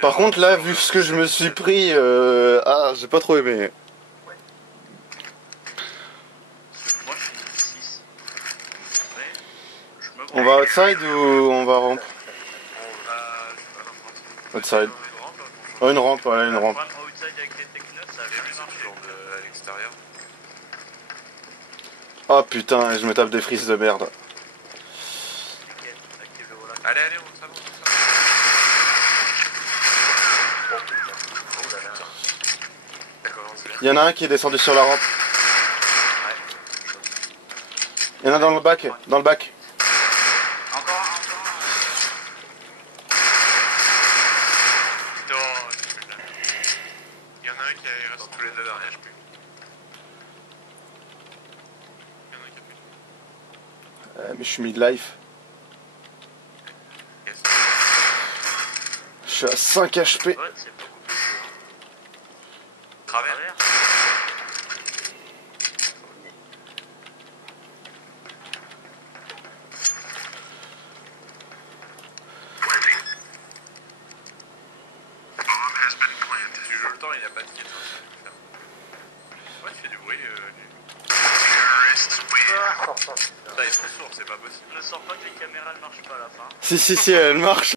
Par contre, là, vu ce que je me suis pris, j'ai pas trop aimé. Moi je suis 6. Après, je me On va outside ou on va rampe? Outside. Oh, une rampe, ouais, une rampe. Outside avec les technos, ça avait mieux marché. À l'extérieur. Oh putain, je me tape des frises de merde. Allez, allez, on s'avance. Il y en a un qui est descendu sur la rampe. Il y en a dans le bac, dans le bac. Encore. Il y en a un qui reste dans tous les deux derniers HP. Il y en a un qui a plus. Mais je suis mid-life. Yes. Je suis à 5 HP. Ouais, c'est beaucoup plus. Travers. Du jeu le temps, il n'y a pas de titre. Ouais, tu fais du bruit. Putain, ils sont sourds, c'est pas possible. Je sens pas que les caméras ne marchent pas à la fin. Si, elle marche.